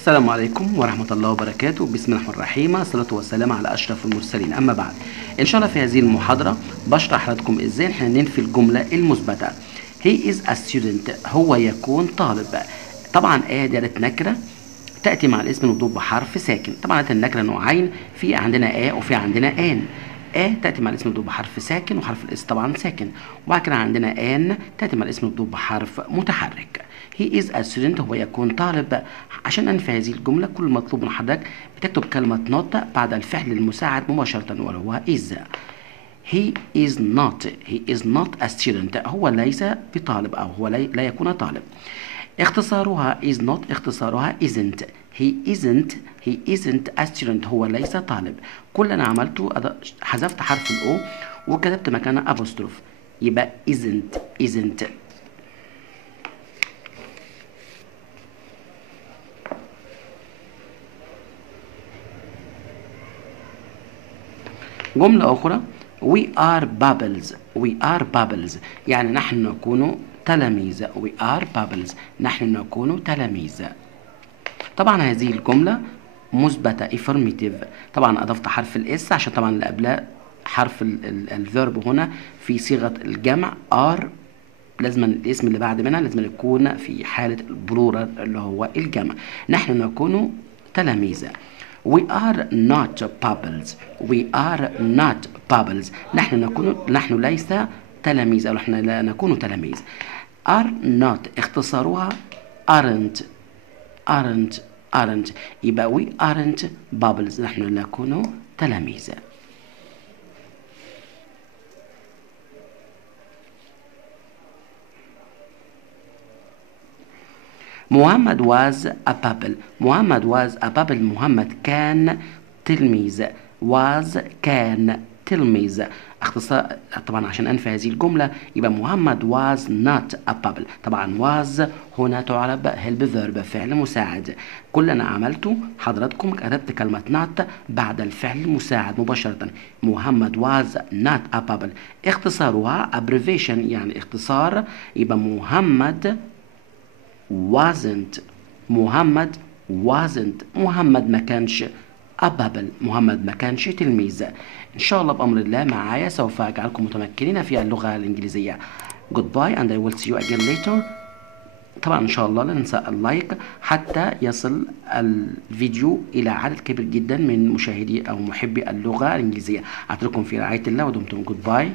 السلام عليكم ورحمة الله وبركاته. بسم الله الرحمن الرحيم، الصلاة والسلام على أشرف المرسلين. أما بعد، إن شاء الله في هذه المحاضرة بشرح لكم إزاي إحنا ننفي الجملة المثبتة. He is a student، هو يكون طالب. طبعا ديت نكرة تأتي مع الاسم المطلوب بحرف ساكن. طبعا النكرة نوعين، في عندنا وفي عندنا آن. تأتي مع الاسم المطلوب بحرف ساكن وحرف الاس طبعا ساكن، وبعد كده عندنا آن تأتي مع الاسم المطلوب بحرف متحرك. He is a student، هو يكون طالب. عشان أنفي هذه الجملة كل المطلوب من حضرتك بتكتب كلمة not بعد الفعل المساعد مباشرة وهو is. He is not a student، هو ليس بطالب أو هو لا يكون طالب. اختصارها is not، اختصارها isn't. He isn't a student، هو ليس طالب. كل اللي أنا عملته حذفت حرف الأو وكتبت مكانها apostrophe، يبقى isn't. جملة أخرى we are bubbles، يعني نحن نكون تلاميذ. we are bubbles، نحن نكون تلاميذ. طبعا هذه الجملة مثبتة affirmative. طبعا أضفت حرف الاس عشان طبعا اللي قبلها حرف الفيرب هنا في صيغة الجمع are، لازم الاسم اللي بعد منها لازم يكون في حالة البلورال اللي هو الجمع. نحن نكون تلاميذ. We are not bubbles. نحن ليس تلاميذ، أو نحن لا نكون تلاميذ. are not اختصارها aren't. يبقى we aren't bubbles، نحن لا نكون تلاميذ. محمد was a bubble. محمد كان تلميذ. كان تلميذ. اختصار طبعا عشان انفي هذه الجمله يبقى محمد was not a bubble. طبعا was هنا تعرب help verb، فعل مساعد. كل اللي انا عملته حضراتكم كتبت كلمه not بعد الفعل المساعد مباشره. محمد was not a bubble. اختصارها abbreviation، يعني اختصار، يبقى محمد محمد ما كانش أبابل، محمد ما كانش تلميذ. إن شاء الله بأمر الله معايا سوف أجعلكم متمكنين في اللغة الإنجليزية. Goodbye and I will see you again later. طبعا إن شاء الله لا ننسى اللايك حتى يصل الفيديو إلى عدد كبير جدا من مشاهدي أو محبي اللغة الإنجليزية. أترككم في رعاية الله ودمتم. Goodbye.